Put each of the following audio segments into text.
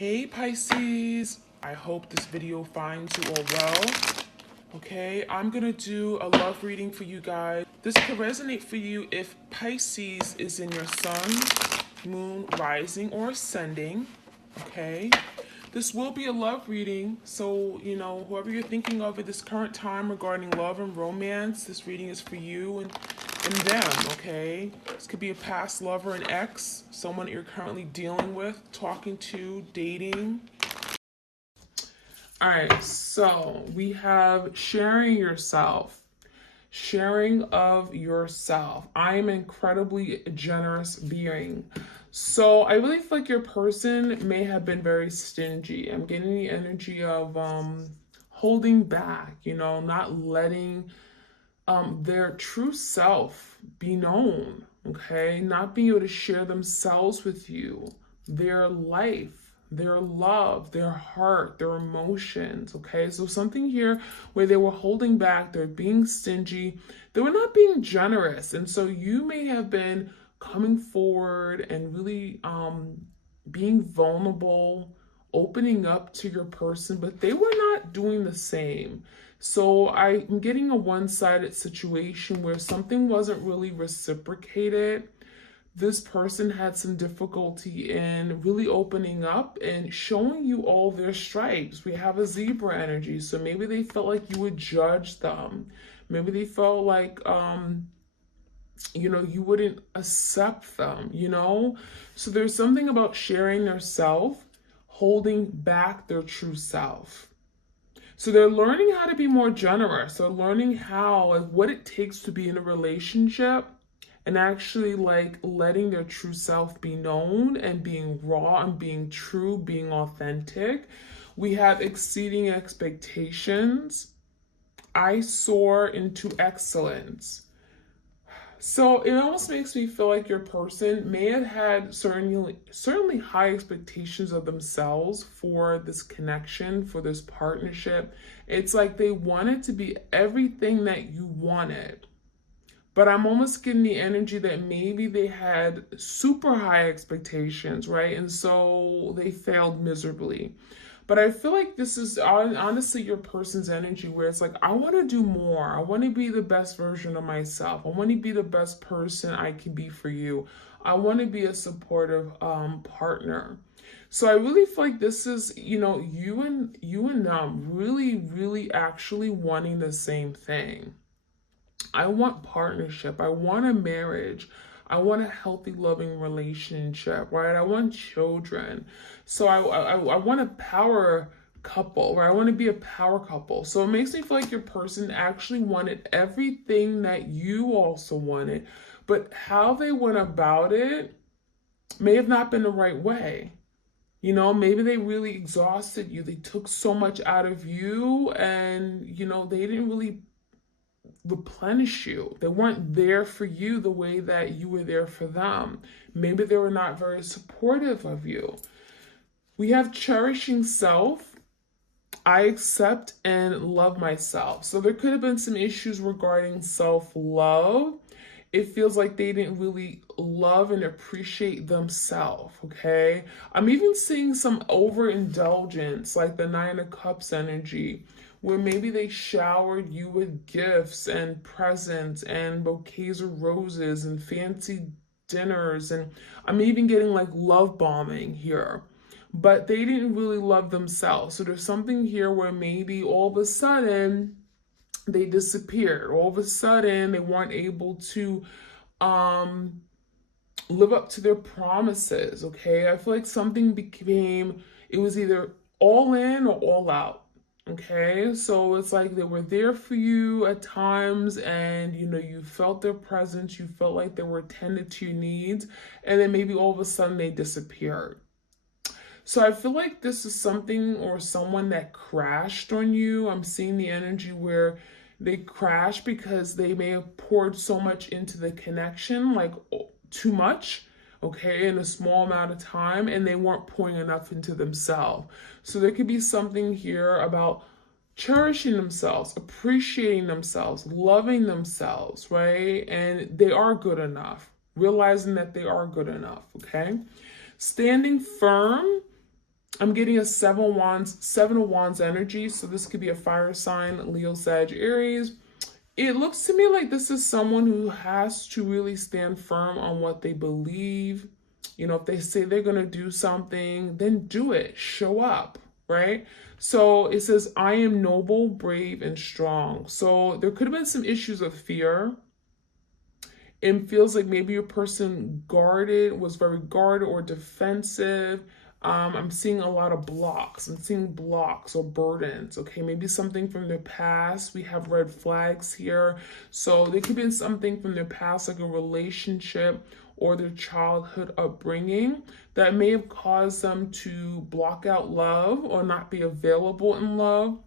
Hey Pisces, I hope this video finds you all well. Okay, I'm gonna do a love reading for you guys. This could resonate for you if Pisces is in your sun, moon, rising, or ascending. Okay, this will be a love reading, so whoever you're thinking of at this current time regarding love and romance, this reading is for you and them. Okay, this could be a past lover, an ex, someone you're currently dealing with, talking to, dating. All right, so we have sharing yourself. Sharing of yourself. I am an incredibly generous being. So I really feel like your person may have been very stingy. I'm getting the energy of holding back, not letting their true self be known, okay? Not being able to share themselves with you, their life, their love, their heart, their emotions, okay? So something here where they were holding back, they're being stingy, they were not being generous. And so you may have been coming forward and really being vulnerable, opening up to your person, but they were not doing the same. So I'm getting a one-sided situation where something wasn't really reciprocated. This person had some difficulty in really opening up and showing you all their stripes. We have a zebra energy, so maybe they felt like you would judge them. Maybe they felt like you wouldn't accept them, So there's something about sharing their self, holding back their true self. So they're learning how to be more generous. They're learning what it takes to be in a relationship and actually letting their true self be known and being raw and being true, being authentic. We have exceeding expectations. I soar into excellence. So it almost makes me feel like your person may have had certainly high expectations of themselves for this connection, for this partnership. It's like they wanted to be everything that you wanted. But I'm almost getting the energy that maybe they had super high expectations, right? And so they failed miserably. But I feel like this is honestly your person's energy where it's like, I want to do more. I want to be the best version of myself. I want to be the best person I can be for you. I want to be a supportive partner. So I really feel like this is, you and them really, really actually wanting the same thing. I want partnership. I want a marriage. I want a healthy, loving relationship, right? I want children. So I want a power couple, right? I want to be a power couple. So it makes me feel like your person actually wanted everything that you also wanted, but how they went about it may have not been the right way. Maybe they really exhausted you. They took so much out of you and, they didn't really replenish you. They weren't there for you the way that you were there for them. Maybe they were not very supportive of you. We have cherishing self. I accept and love myself. So there could have been some issues regarding self-love. It feels like they didn't really love and appreciate themselves, okay? I'm even seeing some overindulgence, like the Nine of Cups energy, where maybe they showered you with gifts and presents and bouquets of roses and fancy dinners. And I'm even getting like love bombing here. But they didn't really love themselves. So there's something here where maybe all of a sudden they disappeared. All of a sudden they weren't able to live up to their promises, okay? I feel like something it was either all in or all out. Okay, so it's like they were there for you at times and you felt their presence, you felt like they were tended to your needs, and then maybe all of a sudden they disappeared. So I feel like this is something or someone that crashed on you. I'm seeing the energy where they crashed because they may have poured so much into the connection, like too much, okay, in a small amount of time, and they weren't pouring enough into themselves. So there could be something here about cherishing themselves, appreciating themselves, loving themselves, right? And they are good enough, realizing that they are good enough, okay? Standing firm I'm getting a seven of wands energy. So this could be a fire sign, Leo, Sag, Aries. It looks to me like this is someone who has to really stand firm on what they believe. You know, if they say they're going to do something, then do it. Show up, right? So it says, I am noble, brave, and strong. So there could have been some issues of fear. It feels like maybe your person was very guarded or defensive. I'm seeing a lot of blocks. I'm seeing blocks or burdens. Okay, maybe something from their past. We have red flags here. So there could be something from their past, like a relationship or their childhood upbringing, that may have caused them to block out love or not be available in love.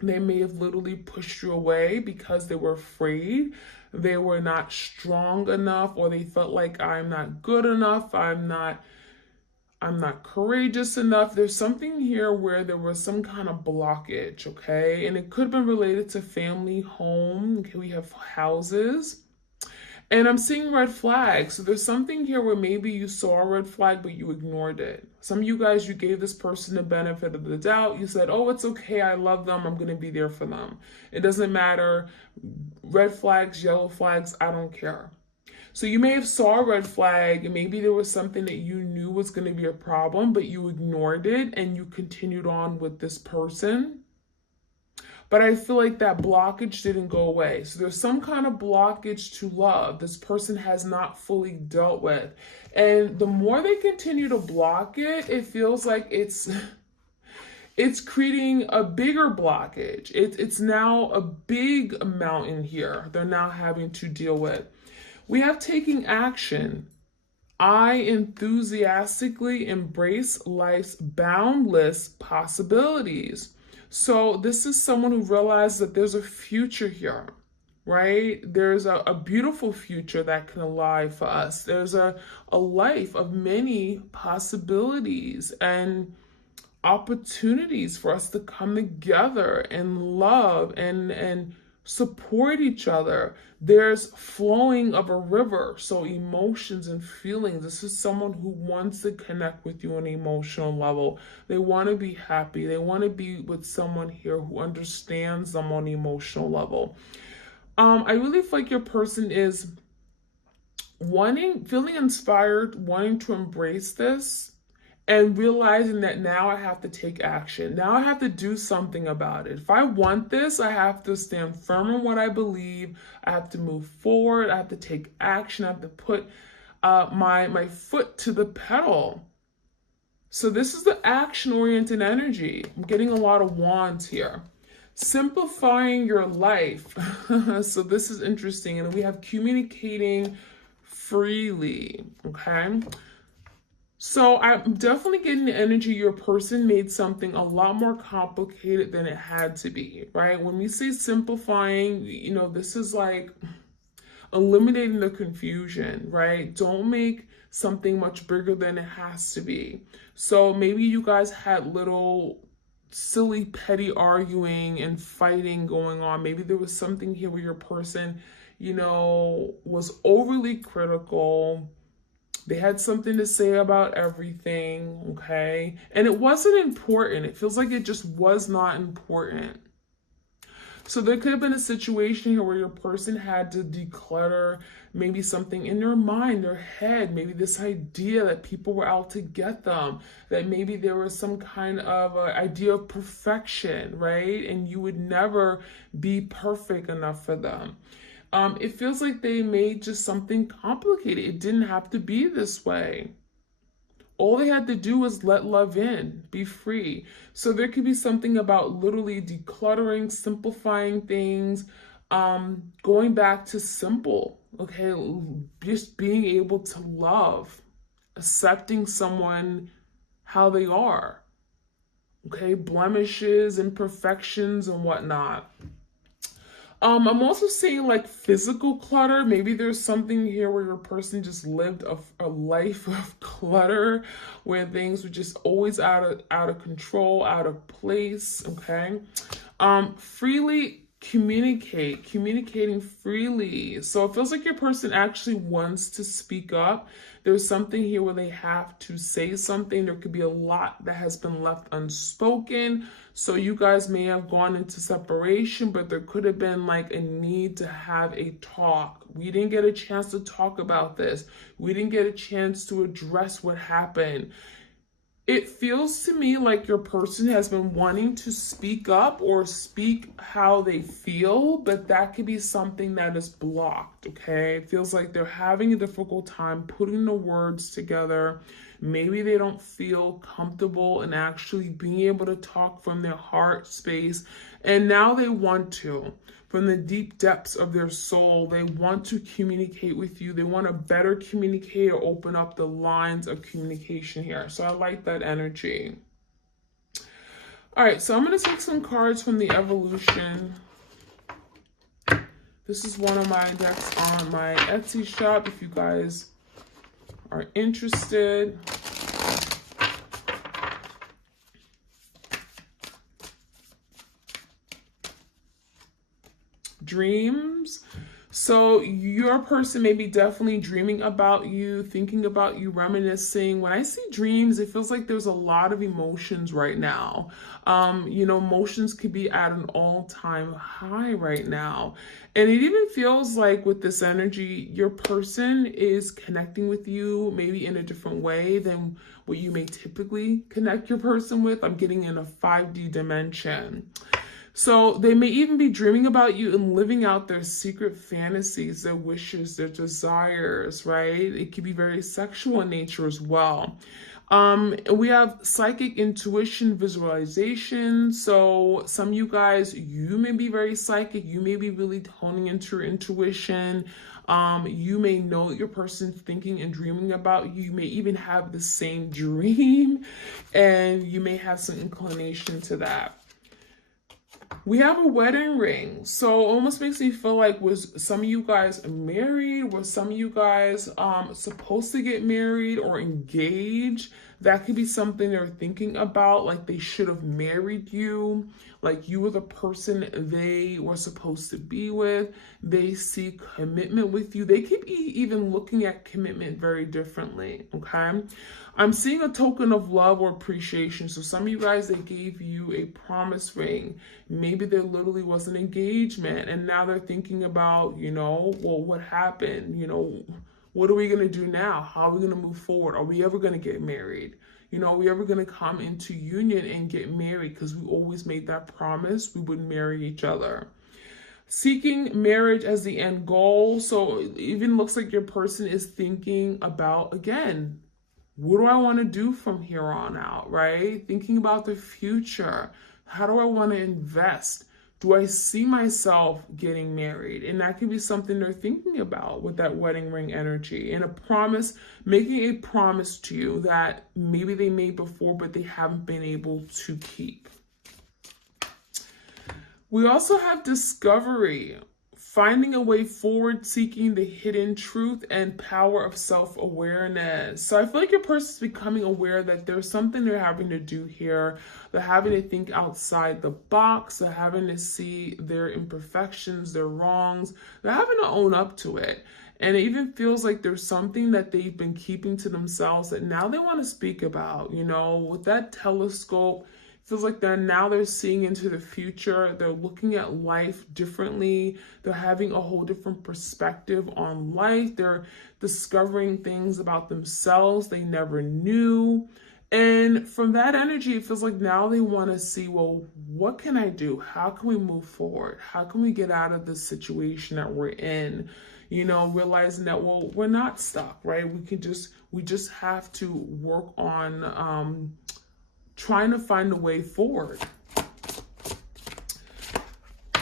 They may have literally pushed you away because they were afraid. They were not strong enough, or they felt like, I'm not good enough. I'm not courageous enough. There's something here where there was some kind of blockage, okay? And it could have been related to family, home. Okay, we have houses. And I'm seeing red flags. So there's something here where maybe you saw a red flag, but you ignored it. Some of you guys, you gave this person the benefit of the doubt. You said, oh, it's okay. I love them. I'm going to be there for them. It doesn't matter. Red flags, yellow flags, I don't care. So you may have saw a red flag, and maybe there was something that you knew was going to be a problem, but you ignored it and you continued on with this person. But I feel like that blockage didn't go away. So there's some kind of blockage to love this person has not fully dealt with. And the more they continue to block it, it feels like it's creating a bigger blockage. It's now a big mountain here they're now having to deal with. We have taking action. I enthusiastically embrace life's boundless possibilities. So this is someone who realizes that there's a future here, right? There's a beautiful future that can lie for us. There's a life of many possibilities and opportunities for us to come together and love and support each other. There's flowing of a river, so emotions and feelings. This is someone who wants to connect with you on an emotional level. They want to be happy. They want to be with someone here who understands them on an emotional level. I really feel like your person is feeling inspired, wanting to embrace this, and realizing that now I have to take action. Now I have to do something about it. If I want this, I have to stand firm in what I believe. I have to move forward. I have to take action. I have to put my foot to the pedal. So this is the action-oriented energy. I'm getting a lot of wands here. Simplifying your life. So this is interesting. And we have communicating freely, okay? So I'm definitely getting the energy your person made something a lot more complicated than it had to be, right? When we say simplifying, you know, this is like eliminating the confusion, right? Don't make something much bigger than it has to be. So maybe you guys had little silly, petty arguing and fighting going on. Maybe there was something here where your person, you know, was overly critical. They had something to say about everything, okay? And it wasn't important. It feels like it just was not important. So there could have been a situation here where your person had to declutter maybe something in their mind, their head, maybe this idea that people were out to get them, that maybe there was some kind of idea of perfection, right? And you would never be perfect enough for them. It feels like they made just something complicated. It didn't have to be this way. All they had to do was let love in, be free. So there could be something about literally decluttering, simplifying things, going back to simple, okay? Just being able to love, accepting someone how they are, okay? Blemishes, imperfections, and whatnot. I'm also seeing like physical clutter. Maybe there's something here where your person just lived a life of clutter, where things were just always out of control, out of place, okay? Freely communicating freely. So it feels like your person actually wants to speak up. There's something here where they have to say something. There could be a lot that has been left unspoken. So you guys may have gone into separation, but there could have been like a need to have a talk. We didn't get a chance to talk about this. We didn't get a chance to address what happened. It feels to me like your person has been wanting to speak up or speak how they feel, but that could be something that is blocked, okay? It feels like they're having a difficult time putting the words together. Maybe they don't feel comfortable in actually being able to talk from their heart space, and now they want to. From the deep depths of their soul, they want to communicate with you. They want to better communicate or open up the lines of communication here. So I like that energy. All right, so I'm going to take some cards from the Evolution. This is one of my decks on my Etsy shop if you guys are interested. Dreams. So your person may be definitely dreaming about you, thinking about you, reminiscing. When I see dreams, it feels like there's a lot of emotions right now. Emotions could be at an all-time high right now. And it even feels like with this energy, your person is connecting with you maybe in a different way than what you may typically connect your person with. I'm getting in a 5D dimension. So they may even be dreaming about you and living out their secret fantasies, their wishes, their desires, right? It could be very sexual in nature as well. We have psychic intuition, visualization. So some of you guys, you may be very psychic. You may be really honing into your intuition. You may know what your person's thinking and dreaming about you. You may even have the same dream, and you may have some inclination to that. We have a wedding ring. So it almost makes me feel like, was some of you guys married? Were some of you guys supposed to get married or engaged? That could be something they're thinking about, like they should have married you, like you were the person they were supposed to be with. They see commitment with you. They could be even looking at commitment very differently, okay? I'm seeing a token of love or appreciation. So some of you guys, they gave you a promise ring. Maybe there literally was an engagement, and now they're thinking about, well, what happened? What are we going to do now? How are we going to move forward? Are we ever going to get married? Are we ever going to come into union and get married? Because we always made that promise we would marry each other. Seeking marriage as the end goal. So it even looks like your person is thinking about, again, what do I want to do from here on out, right? Thinking about the future. How do I want to invest? Do I see myself getting married? And that could be something they're thinking about with that wedding ring energy. And a promise, making a promise to you that maybe they made before, but they haven't been able to keep. We also have discovery. Finding a way forward, seeking the hidden truth and power of self-awareness. So I feel like your person's becoming aware that there's something they're having to do here. They're having to think outside the box. They're having to see their imperfections, their wrongs. They're having to own up to it. And it even feels like there's something that they've been keeping to themselves that now they want to speak about. With that telescope, feels like they're seeing into the future. They're looking at life differently. They're having a whole different perspective on life. They're discovering things about themselves they never knew. And from that energy, it feels like now they want to see, well, what can I do? How can we move forward? How can we get out of this situation that we're in? Realizing that, well, we're not stuck, right? We just have to work on trying to find a way forward.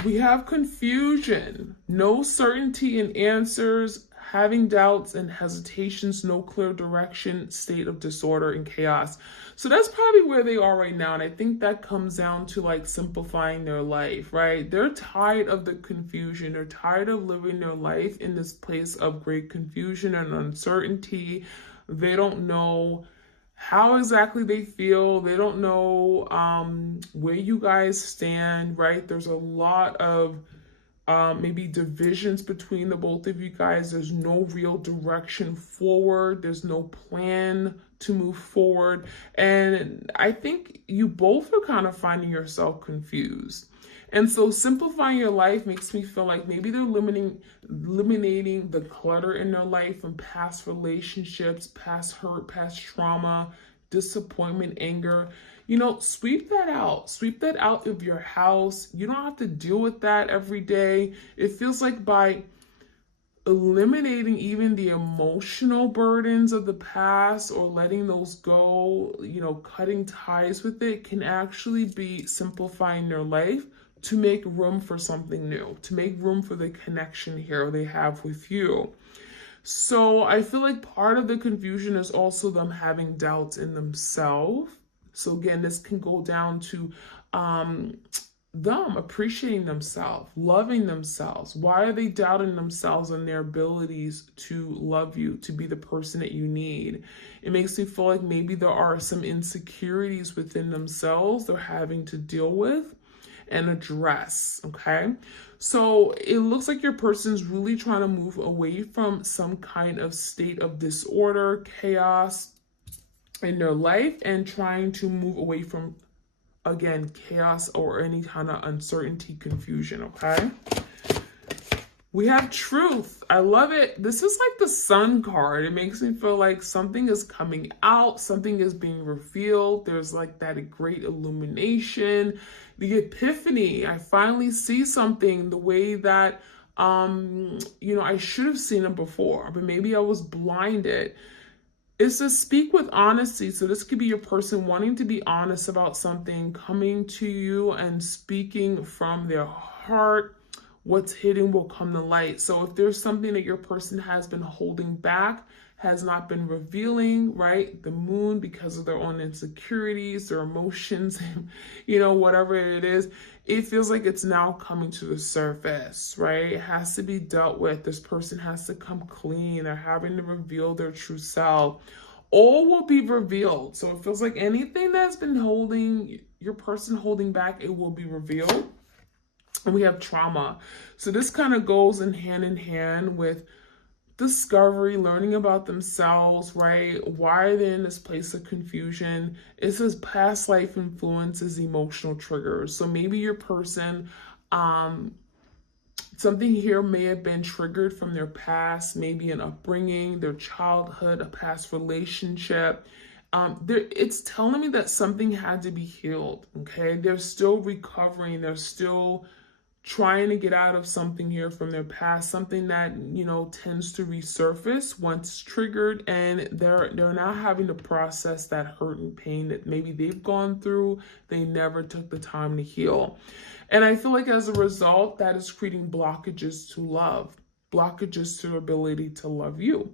We have confusion, no certainty in answers, having doubts and hesitations, no clear direction, state of disorder and chaos. So that's probably where they are right now. And I think that comes down to like simplifying their life, right? They're tired of the confusion. They're tired of living their life in this place of great confusion and uncertainty. They don't know how exactly they feel. They don't know where you guys stand, right? There's a lot of maybe divisions between the both of you guys. There's no real direction forward. There's no plan to move forward. And I think you both are kind of finding yourself confused. And so simplifying your life makes me feel like maybe they're eliminating the clutter in their life from past relationships, past hurt, past trauma, disappointment, anger. You know, sweep that out. Sweep that out of your house. You don't have to deal with that every day. It feels like by eliminating even the emotional burdens of the past or letting those go, you know, cutting ties with it can actually be simplifying their life to make room for something new, to make room for the connection here they have with you. So I feel like part of the confusion is also them having doubts in themselves. So again, this can go down to them appreciating themselves, loving themselves. Why are they doubting themselves and their abilities to love you, to be the person that you need? It makes me feel like maybe there are some insecurities within themselves they're having to deal with and address, okay? So it looks like your person's really trying to move away from some kind of state of disorder, chaos in their life, and trying to move away from, again, chaos or any kind of uncertainty, confusion, okay? We have truth. I love it. This is like the sun card. It makes me feel like something is coming out, something is being revealed. There's like that great illumination, the epiphany. I finally see something the way that, you know, I should have seen it before, but maybe I was blinded. It's to speak with honesty. So this could be your person wanting to be honest about something, coming to you and speaking from their heart. What's hidden will come to light. So if there's something that your person has been holding back, has not been revealing, right? The moon, because of their own insecurities, their emotions, you know, whatever it is, it feels like it's now coming to the surface, right? It has to be dealt with. This person has to come clean. They're having to reveal their true self. All will be revealed. So it feels like anything that's been holding your person holding back, it will be revealed. And we have trauma. So this kind of goes in hand with discovery, learning about themselves, right? Why are they in this place of confusion? It says past life influences emotional triggers. So maybe your person, something here may have been triggered from their past, maybe an upbringing, their childhood, a past relationship. It's telling me that something had to be healed, okay? They're still recovering. They're still trying to get out of something here from their past, something that, you know, tends to resurface once triggered, and they're now having to process that hurt and pain that maybe they've gone through. They never took the time to heal. And I feel like as a result, that is creating blockages to love, blockages to their ability to love you.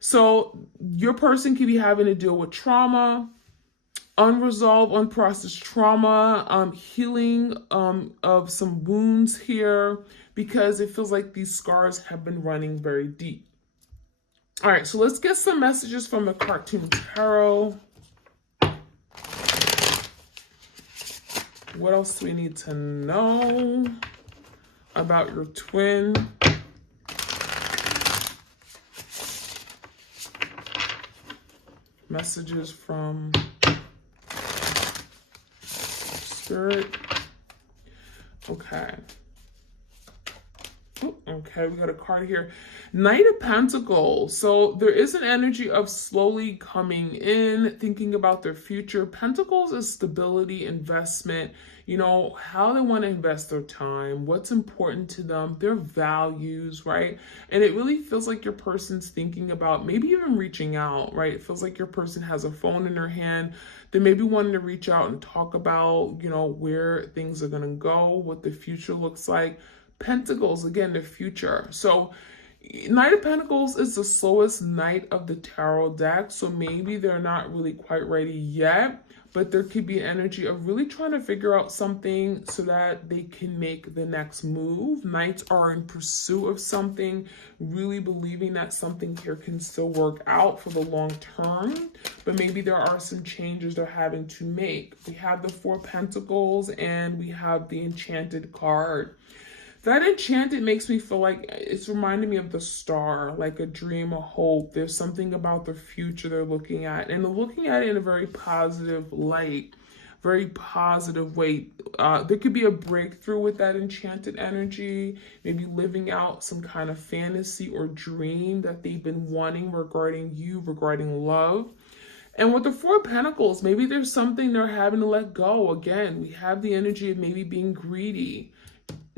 So your person could be having to deal with trauma, unresolved, unprocessed trauma, healing of some wounds here, because it feels like these scars have been running very deep. All right, so let's get some messages from the Cartoon Tarot. What else do we need to know about your twin? Messages from Spirit. Okay. Okay, we got a card here. Knight of Pentacles. So there is an energy of slowly coming in, thinking about their future. Pentacles is stability, investment, you know, how they want to invest their time, what's important to them, their values, right? And it really feels like your person's thinking about maybe even reaching out, right? It feels like your person has a phone in their hand. They may be wanting to reach out and talk about, you know, where things are going to go, what the future looks like. Pentacles, again, the future. So Knight of Pentacles is the slowest knight of the tarot deck. So maybe they're not really quite ready yet, but there could be an energy of really trying to figure out something so that they can make the next move. Knights are in pursuit of something, really believing that something here can still work out for the long term, but maybe there are some changes they're having to make. We have the Four of Pentacles and we have the Enchanted card. That enchanted makes me feel like it's reminding me of the star, like a dream, a hope. There's something about the future they're looking at, and they're looking at it in a very positive light, very positive way. There could be a breakthrough with that enchanted energy, maybe living out some kind of fantasy or dream that they've been wanting regarding you, regarding love. And with the Four of Pentacles, maybe there's something they're having to let go. Again, we have the energy of maybe being greedy,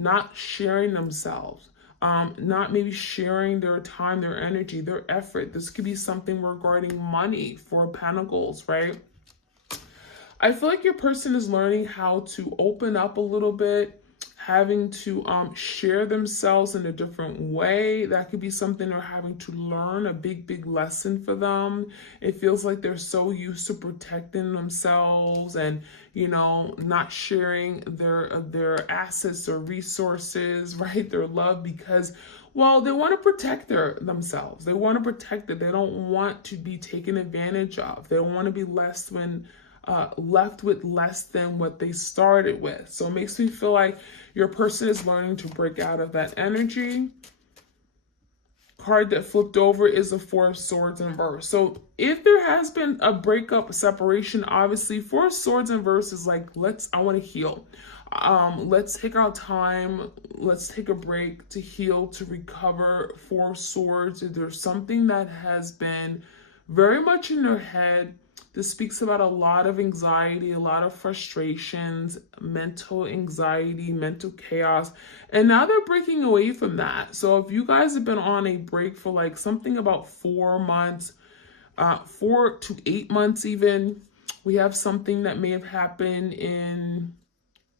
not sharing themselves, not maybe sharing their time, their energy, their effort. This could be something regarding money, Four of Pentacles, right? I feel like your person is learning how to open up a little bit, having to share themselves in a different way. That could be something they're having to learn, a big lesson for them. It feels like they're so used to protecting themselves and, you know, not sharing their assets or resources, right? Their love, because, well, they want to protect themselves. They want to protect it. They don't want to be taken advantage of. They don't want to be left with less than what they started with. So it makes me feel like your person is learning to break out of that energy. Card that flipped over is the Four of Swords in reverse. So if there has been a breakup, a separation, obviously Four of Swords in reverse is like, I want to heal. Let's take our time. Let's take a break to heal, to recover. Four of Swords, if there's something that has been very much in their head, this speaks about a lot of anxiety, a lot of frustrations, mental anxiety, mental chaos. And now they're breaking away from that. So if you guys have been on a break for like something about 4 months, 4 to 8 months even, we have something that may have happened in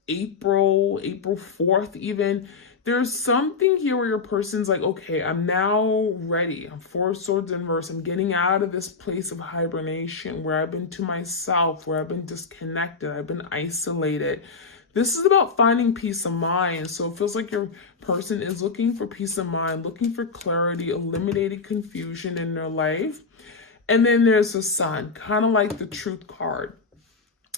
April 4th even. There's something here where your person's like, okay, I'm now ready. I'm Four of Swords in reverse. I'm getting out of this place of hibernation where I've been to myself, where I've been disconnected, I've been isolated. This is about finding peace of mind. So it feels like your person is looking for peace of mind, looking for clarity, eliminating confusion in their life. And then there's the Sun, kind of like the Truth card,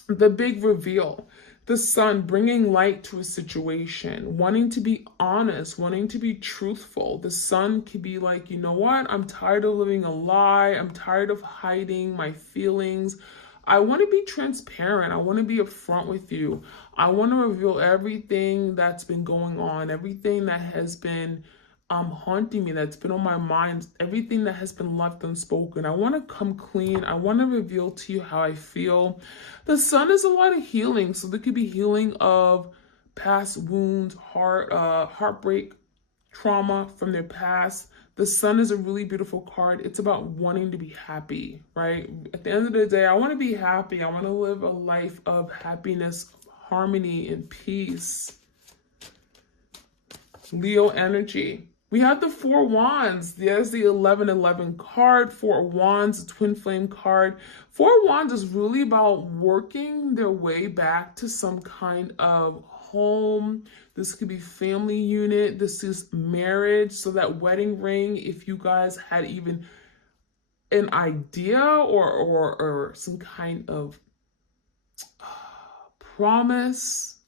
the big reveal. The Sun bringing light to a situation, wanting to be honest, wanting to be truthful. The Sun could be like, you know what? I'm tired of living a lie. I'm tired of hiding my feelings. I want to be transparent. I want to be upfront with you. I want to reveal everything that's been going on, everything that has been haunting me, that's been on my mind, everything that has been left unspoken. I want to come clean. I want to reveal to you how I feel. The Sun is a lot of healing. So there could be healing of past wounds, heartbreak, trauma from their past. The Sun is a really beautiful card. It's about wanting to be happy, right? At the end of the day, I want to be happy. I want to live a life of happiness, harmony, and peace. Leo energy. We have the Four Wands. There's the 11-11 card. Four Wands, a twin flame card. Four Wands is really about working their way back to some kind of home. This could be family unit. This is marriage. So that wedding ring, if you guys had even an idea or some kind of promise,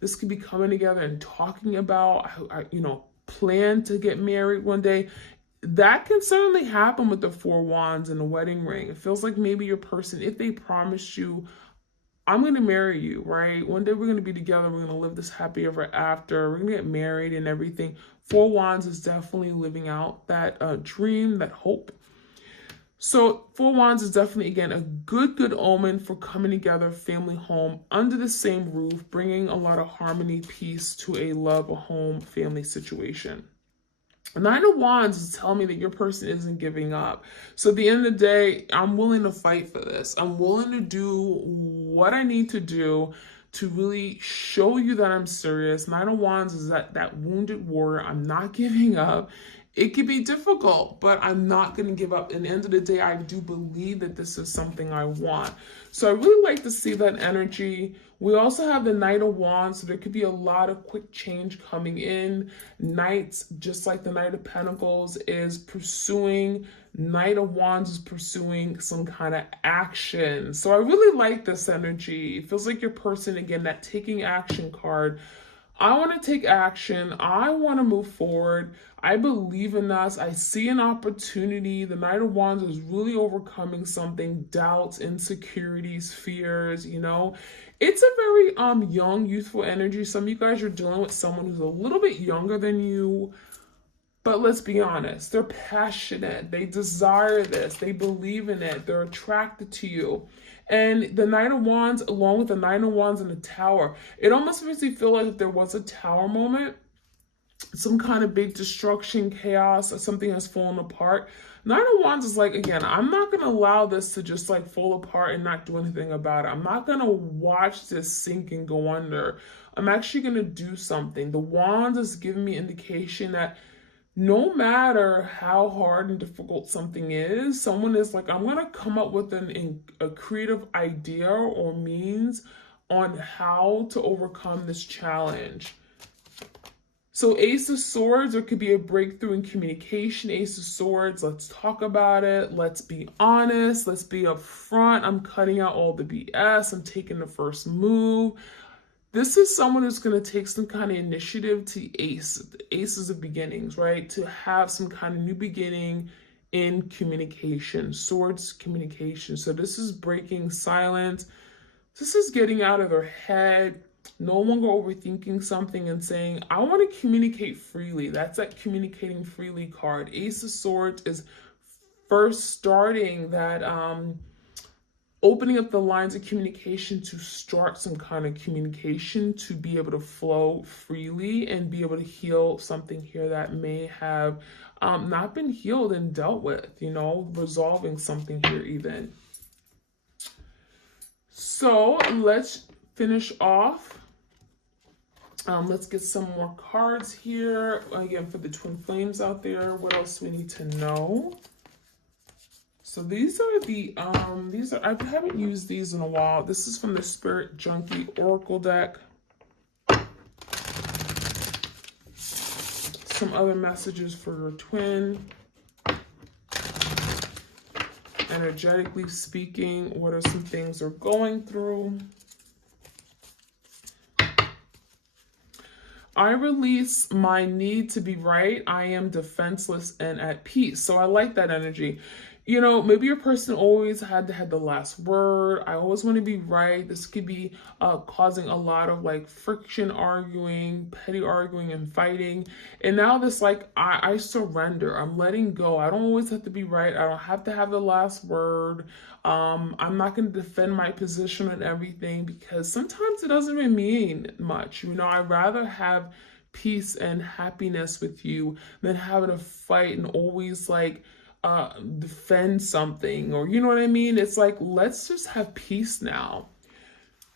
this could be coming together and talking about, plan to get married one day. That can certainly happen with the Four Wands and the wedding ring. It feels like maybe your person, if they promised you, I'm going to marry you, right? One day we're going to be together. We're going to live this happy ever after. We're going to get married and everything. Four Wands is definitely living out that dream, that hope. So Four Wands is definitely, again, a good omen for coming together, family, home, under the same roof, bringing a lot of harmony, peace to a love, a home, family situation. Nine of Wands is telling me that your person isn't giving up. So at the end of the day, I'm willing to fight for this. I'm willing to do what I need to do to really show you that I'm serious. Nine of Wands is that wounded warrior. I'm not giving up. It could be difficult, but I'm not going to give up. At the end of the day, I do believe that this is something I want. So I really like to see that energy. We also have the Knight of Wands, so there could be a lot of quick change coming in. Knights, just like the Knight of Pentacles, is pursuing. Knight of Wands is pursuing some kind of action. So I really like this energy. It feels like your person, again, that taking action card, I want to take action. I want to move forward. I believe in us. I see an opportunity. The Knight of Wands is really overcoming something, doubts, insecurities, fears, you know. It's a very young, youthful energy. Some of you guys are dealing with someone who's a little bit younger than you. But let's be honest, they're passionate. They desire this. They believe in it. They're attracted to you. And the Knight of Wands, along with the Nine of Wands and the Tower, it almost makes me feel like if there was a Tower moment, some kind of big destruction, chaos, or something has fallen apart. Nine of Wands is like, again, I'm not going to allow this to just like fall apart and not do anything about it. I'm not going to watch this sink and go under. I'm actually going to do something. The Wands is giving me indication that no matter how hard and difficult something is, someone is like, I'm going to come up with a creative idea or means on how to overcome this challenge. So Ace of Swords, there could be a breakthrough in communication. Ace of Swords, let's talk about it. Let's be honest. Let's be upfront. I'm cutting out all the BS. I'm taking the first move. This is someone who's going to take some kind of initiative to ace. The aces of beginnings, right? To have some kind of new beginning in communication. Swords communication. So this is breaking silence. This is getting out of their head. No longer overthinking something and saying, I want to communicate freely. That's that communicating freely card. Ace of Swords is first starting that opening up the lines of communication to start some kind of communication to be able to flow freely and be able to heal something here that may have not been healed and dealt with, you know, resolving something here even. So let's finish off. Let's get some more cards here. Again, for the twin flames out there, what else do we need to know? So these are the, I haven't used these in a while. This is from the Spirit Junkie Oracle deck. Some other messages for your twin. Energetically speaking, what are some things they're going through? I release my need to be right. I am defenseless and at peace. So I like that energy. You know, maybe your person always had to have the last word. I always want to be right. This could be causing a lot of like friction, arguing, petty arguing and fighting. And now this like, I surrender. I'm letting go. I don't always have to be right. I don't have to have the last word. I'm not going to defend my position on everything because sometimes it doesn't even mean much. You know, I'd rather have peace and happiness with you than having to fight and always like, defend something, or you know what I mean? It's like, let's just have peace now.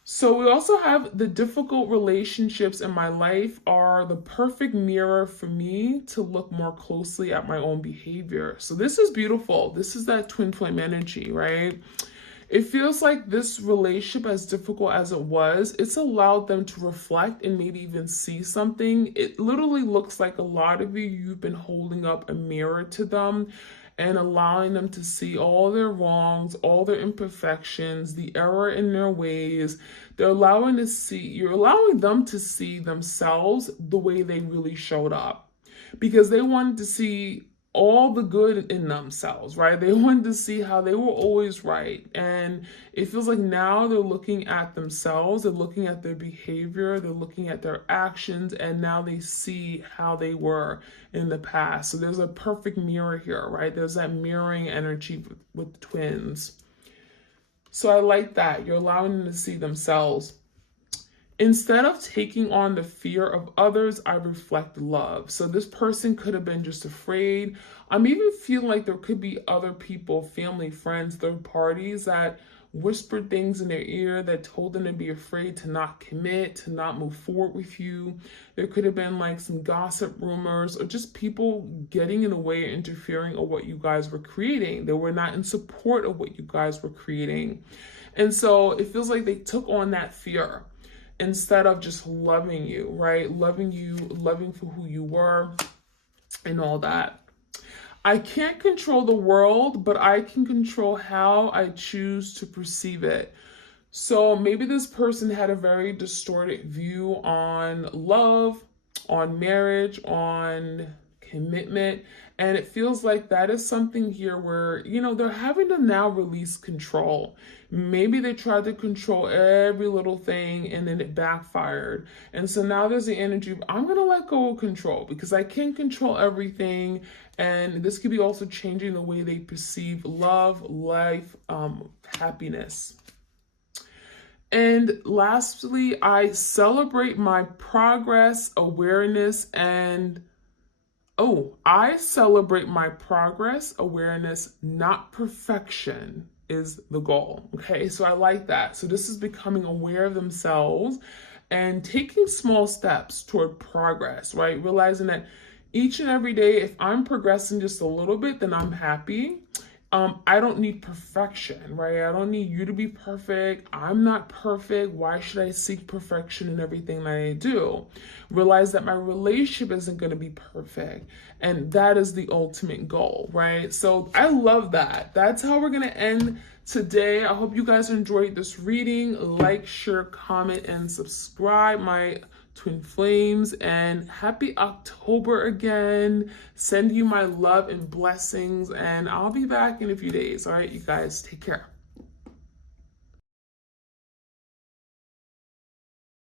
So we also have the difficult relationships in my life are the perfect mirror for me to look more closely at my own behavior. So this is beautiful. This is that twin flame energy, right? It feels like this relationship, as difficult as it was, it's allowed them to reflect and maybe even see something. It literally looks like a lot of you've been holding up a mirror to them and allowing them to see all their wrongs, all their imperfections, the error in their ways. You're allowing them to see themselves the way they really showed up, because they wanted to see all the good in themselves, right? They wanted to see how they were always right. And it feels like now they're looking at themselves, they're looking at their behavior, they're looking at their actions, and now they see how they were in the past. So there's a perfect mirror here, right? There's that mirroring energy with the twins. So I like that. You're allowing them to see themselves. Instead of taking on the fear of others, I reflect love. So this person could have been just afraid. I'm even feeling like there could be other people, family, friends, third parties that whispered things in their ear that told them to be afraid to not commit, to not move forward with you. There could have been like some gossip rumors or just people getting in the way or interfering of what you guys were creating. They were not in support of what you guys were creating. And so it feels like they took on that fear instead of just loving you, right? Loving you, loving for who you were and all that. I can't control the world, but I can control how I choose to perceive it. So maybe this person had a very distorted view on love, on marriage, on commitment. And it feels like that is something here where, they're having to now release control. Maybe they tried to control every little thing and then it backfired. And so now there's the energy of, I'm going to let go of control because I can't control everything. And this could be also changing the way they perceive love, life, happiness. And lastly, I celebrate my progress, awareness, and I celebrate my progress, awareness, not perfection is the goal. Okay, so I like that. So this is becoming aware of themselves and taking small steps toward progress, right? Realizing that each and every day, if I'm progressing just a little bit, then I'm happy. I don't need perfection, right? I don't need you to be perfect. I'm not perfect. Why should I seek perfection in everything that I do? Realize that my relationship isn't going to be perfect. And that is the ultimate goal, right? So I love that. That's how we're going to end today. I hope you guys enjoyed this reading. Like, share, comment, and subscribe. My twin flames, and happy October again. Send you my love and blessings, and I'll be back in a few days. All right, you guys, take care.